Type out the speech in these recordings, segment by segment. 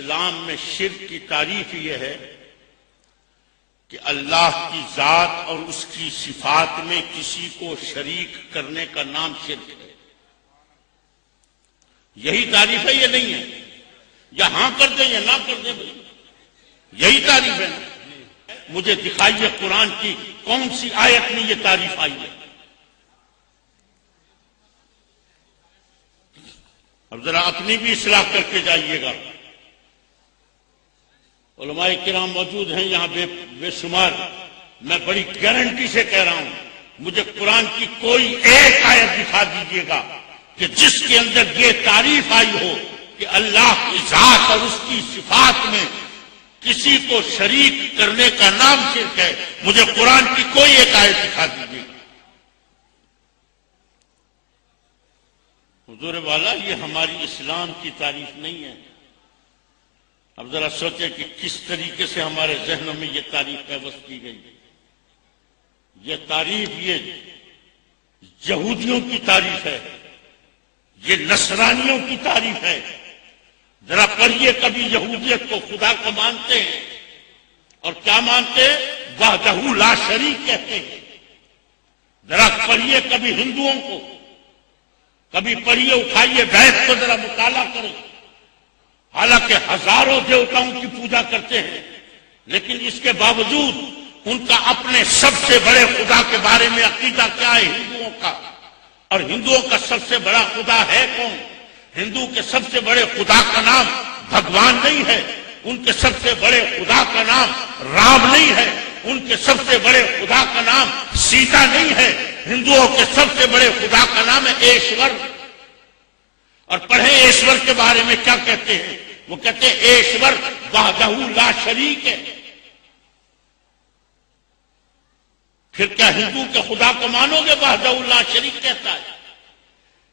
اسلام میں شرک کی تعریف یہ ہے کہ اللہ کی ذات اور اس کی صفات میں کسی کو شریک کرنے کا نام شرک ہے۔ یہی تعریف ہے، یہ نہیں ہے یا ہاں کر دیں یا نہ کر دیں، بھائی یہی تعریف ہے نا۔ مجھے دکھائیے قرآن کی کون سی آیت میں یہ تعریف آئی ہے۔ اب ذرا اپنی بھی اصلاح کر کے جائیے گا۔ علماء کرام موجود ہیں یہاں بے شمار، میں بڑی گارنٹی سے کہہ رہا ہوں، مجھے قرآن کی کوئی ایک آیت دکھا دیجیے گا کہ جس کے اندر یہ تعریف آئی ہو کہ اللہ کی ذات اور اس کی صفات میں کسی کو شریک کرنے کا نام شرک ہے۔ مجھے قرآن کی کوئی ایک آیت دکھا دیجیے گا۔ حضور والا، یہ ہماری اسلام کی تعریف نہیں ہے۔ اب ذرا سوچیں کہ کس طریقے سے ہمارے ذہنوں میں یہ تعریف پیوست کی گئی۔ یہ تعریف یہ یہودیوں کی تعریف ہے، یہ نصرانیوں کی تعریف ہے۔ ذرا پڑھیے، کبھی یہودیت کو خدا کو مانتے ہیں اور کیا مانتے ہیں؟ وحدہ لا شریک کہتے ہیں۔ ذرا پڑھیے کبھی ہندوؤں کو، کبھی پڑھیے اٹھائیے بیت کو، ذرا مطالعہ کریں۔ حالانکہ ہزاروں دیوتاؤں کی پوجا کرتے ہیں، لیکن اس کے باوجود ان کا اپنے سب سے بڑے خدا کے بارے میں عقیدہ کیا ہے ہندوؤں کا؟ اور ہندوؤں کا سب سے بڑا خدا ہے کون؟ ہندو کے سب سے بڑے خدا کا نام بھگوان نہیں ہے، ان کے سب سے بڑے خدا کا نام رام نہیں ہے، ان کے سب سے بڑے خدا کا نام سیتا نہیں ہے، ہندوؤں کے سب سے بڑے خدا کا نام ہے ایشور۔ اور پڑھیں ایشور کے بارے میں کیا کہتے ہیں؟ وہ کہتے ہیں ایشور وحدہ لا شریک ہے۔ پھر کیا ہندو کے خدا کو مانو گے؟ وحدہ لا شریک کہتا ہے۔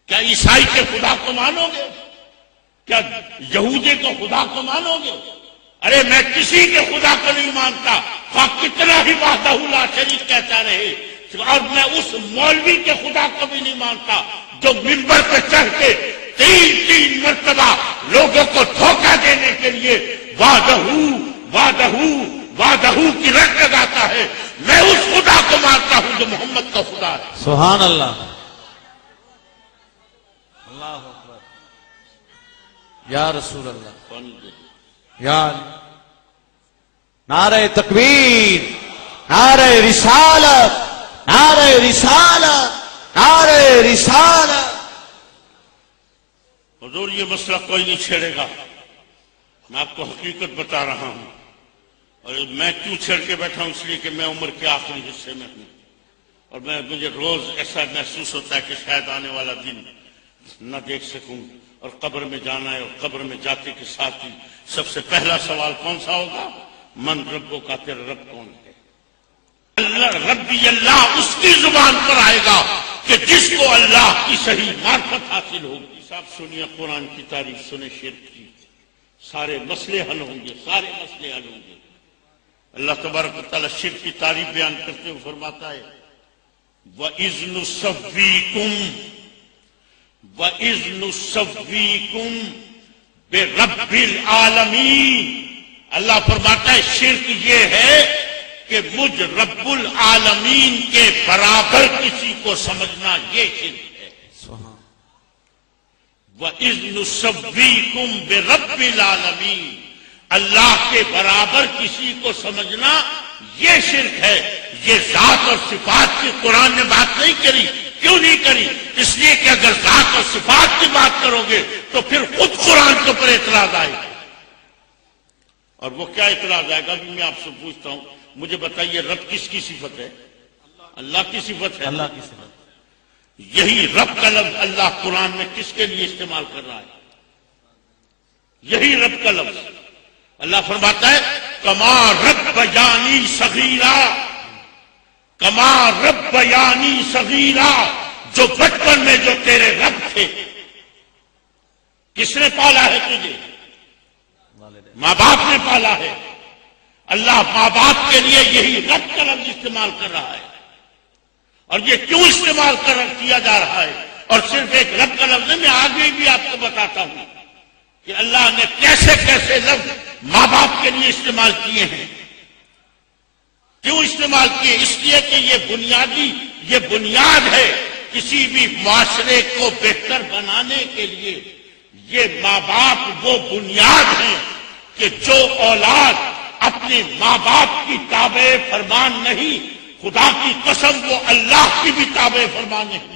کیا عیسائی کے خدا کو مانو گے؟ کیا یہودی کے خدا کو مانو گے؟ ارے میں کسی کے خدا کو نہیں مانتا، خواہ کتنا ہی وحدہ لا شریک کہتا رہے۔ اور میں اس مولوی کے خدا کو بھی نہیں مانتا جو منبر پہ چڑھ کے تین مرتبہ لوگوں کو دھوکہ دینے کے لیے وعدہ کی رٹ لگاتا ہے۔ میں اس خدا کو مانتا ہوں جو محمد کا خدا ہے۔ سبحان اللہ، اللہ اکبر، یا رسول اللہ، یا نعرہ تکبیر، نعرہ رسالت، نعرہ رسالت، نعرہ رسالت۔ حضور یہ مسئلہ کوئی نہیں چھیڑے گا، میں آپ کو حقیقت بتا رہا ہوں۔ اور میں کیوں چھیڑ کے بیٹھا ہوں؟ اس لیے کہ میں عمر کے آخری حصے میں ہوں، اور مجھے روز ایسا محسوس ہوتا ہے کہ شاید آنے والا دن نہ دیکھ سکوں، اور قبر میں جانا ہے، اور قبر میں جاتے کے ساتھ ہی سب سے پہلا سوال کون سا ہوگا؟ من ربو کا، تیرا رب کون ہے؟ ربی اللہ اس کی زبان پر آئے گا کہ جس کو اللہ کی صحیح معرفت حاصل ہوگی۔ صاحب سنیے قرآن کی تعریف، سنیں شرک کی، سارے مسئلے حل ہوں گے، سارے مسئلے حل ہوں گے۔ اللہ تبارک و تعالیٰ شرک کی تعریف بیان کرتے ہوئے فرماتا ہے وَإِذْ نُسَوِّيكُمْ بِرَبِّ الْعَالَمِينَ۔ اللہ فرماتا ہے شرک یہ ہے کہ مجھ رب العالمین کے برابر کسی کو سمجھنا، یہ شرک ہے۔ وَإِذْ نُسَوِّيكُمْ بِرَبِّ الْعَالَمِينَ، اللہ کے برابر کسی کو سمجھنا یہ شرک ہے۔ یہ ذات اور صفات کی قرآن نے بات نہیں کری۔ کیوں نہیں کری؟ اس لیے کہ اگر ذات اور صفات کی بات کرو گے تو پھر خود قرآن کے اوپر اعتراض آئے گا۔ اور وہ کیا اعتراض آئے گا؟ بھی میں آپ سے پوچھتا ہوں، مجھے بتائیے رب کس کی صفت ہے؟ اللہ کی صفت ہے۔ اللہ کی صفت۔ یہی رب کا لفظ اللہ قرآن میں کس کے لیے استعمال کر رہا ہے؟ یہی رب کا لفظ اللہ فرماتا ہے کما رب یعنی صغیرا، کما رب یعنی صغیرا، جو بچپن میں جو تیرے رب تھے۔ کس نے پالا ہے تجھے؟ ماں باپ نے پالا ہے۔ اللہ ماں باپ کے لیے یہی رب کا لفظ استعمال کر رہا ہے۔ اور یہ کیوں استعمال کیا جا رہا ہے؟ اور صرف ایک رب کا لفظ میں آگے بھی آپ کو بتاتا ہوں کہ اللہ نے کیسے کیسے لفظ ماں باپ کے لیے استعمال کیے ہیں. کیوں استعمال کیے؟ اس لیے کہ یہ بنیاد ہے کسی بھی معاشرے کو بہتر بنانے کے لیے. یہ ماں باپ وہ بنیاد ہیں کہ جو اولاد اپنے ماں باپ کی تابع فرمان نہیں، خدا کی قسم وہ اللہ کی بھی تابع فرمان نہیں.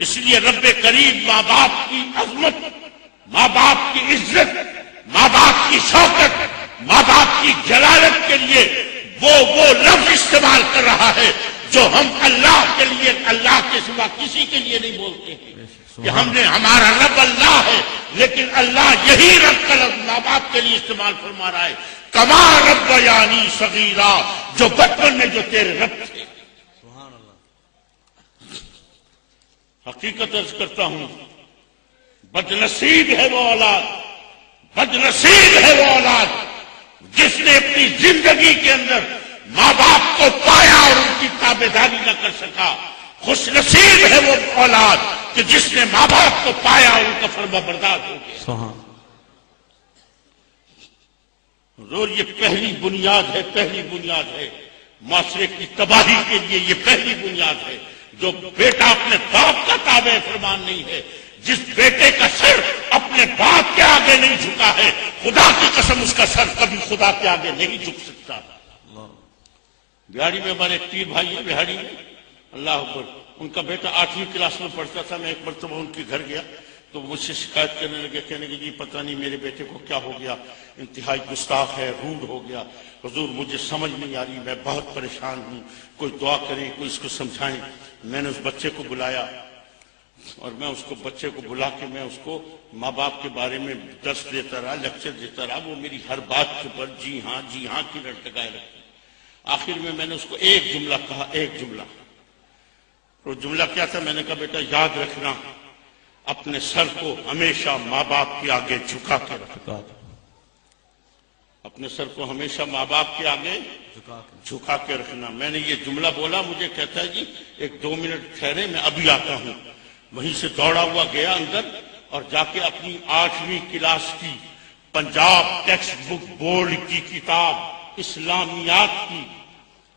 اس لیے رب کریم ماں باپ کی عظمت، ماں باپ کی عزت، ماں باپ کی شوکت، ماں باپ کی جلالت کے لیے وہ لفظ استعمال کر رہا ہے جو ہم اللہ کے لیے، اللہ کے سوا کسی کے لیے نہیں بولتے ہیں. کہ ہمارا رب اللہ ہے، لیکن اللہ یہی رب کا لفظ ماں باپ کے لیے استعمال فرما رہا ہے. کما رب یعنی صغیرہ، جو بچپن میں جو تیرے رب تھے. حقیقت عرض کرتا ہوں، بدنصیب ہے وہ اولاد، بدنصیب ہے وہ اولاد جس نے اپنی زندگی کے اندر ماں باپ کو پایا اور ان کی تابعداری نہ کر سکا. خوش نصیب ہے وہ اولاد کہ جس نے ماں باپ کو پایا اور ان کا فرما بردار ہو گیا. حضور یہ پہلی بنیاد ہے، پہلی بنیاد ہے معاشرے کی تباہی کے لیے. یہ پہلی بنیاد ہے. جو بیٹا اپنے باپ کا تابع فرمان نہیں ہے، جس بیٹے کا سر اپنے باپ کے آگے نہیں جھکا ہے، خدا کی قسم اس کا سر کبھی خدا کے آگے نہیں جھک سکتا. بہاڑی میں ہمارے ایک پیر بھائی ہے، بہاڑی میں، اللہ اکبر، ان کا بیٹا 8ویں کلاس میں پڑھتا تھا. میں ایک مرتبہ ان کے گھر گیا تو مجھ سے شکایت کرنے لگے، کہنے لگے جی پتہ نہیں میرے بیٹے کو کیا ہو گیا، انتہائی گستاخ ہے، روڈ ہو گیا. حضور مجھے سمجھ نہیں آ رہی، میں بہت پریشان ہوں، کوئی دعا کریں، کوئی اس کو سمجھائیں. میں نے اس بچے کو بلایا اور میں اس کو بچے کو بلا کے میں اس کو ماں باپ کے بارے میں درس دیتا رہا، لیکچر دیتا رہا. وہ میری ہر بات کے پر جی ہاں کی لٹکائے رکھتے. آخر میں نے اس کو ایک جملہ کہا، ایک جملہ. وہ جملہ کیا تھا؟ میں نے کہا بیٹا یاد رکھنا، اپنے سر کو ہمیشہ ماں باپ کے آگے جھکا کے رکھنا. اپنے سر کو ہمیشہ ماں باپ کے آگے جھکا کے رکھنا. میں نے یہ جملہ بولا، مجھے کہتا ہے جی 1-2 منٹ ٹھہرے، میں ابھی آتا ہوں. وہیں سے دوڑا ہوا گیا اندر اور جا کے اپنی 8ویں کلاس کی پنجاب ٹیکسٹ بک بورڈ کی کتاب، اسلامیات کی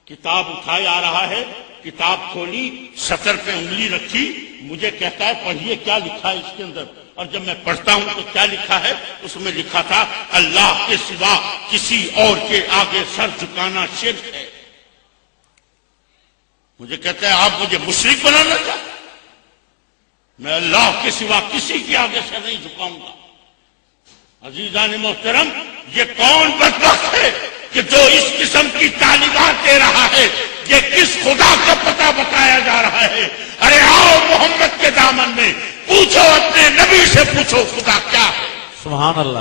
کتاب اٹھائے آ رہا ہے. کتاب کھولی، سطر پہ انگلی رکھی، مجھے کہتا ہے پڑھیے کیا لکھا ہے اس کے اندر. اور جب میں پڑھتا ہوں تو کیا لکھا ہے؟ اس میں لکھا تھا اللہ کے سوا کسی اور کے آگے سر جھکانا شرک ہے. مجھے کہتا ہے آپ مجھے مشرک بنانا چاہتے؟ میں اللہ کے سوا کسی کے آگے سر نہیں جھکاؤں گا. عزیزان محترم، یہ کون بدبخت ہے کہ جو اس قسم کی تعلیمات دے رہا ہے؟ یہ کس خدا کا پتہ بتایا جا رہا ہے؟ ارے آؤ محمد کے دامن میں، پوچھو اپنے نبی سے، پوچھو خدا کیا ہے. سبحان اللہ.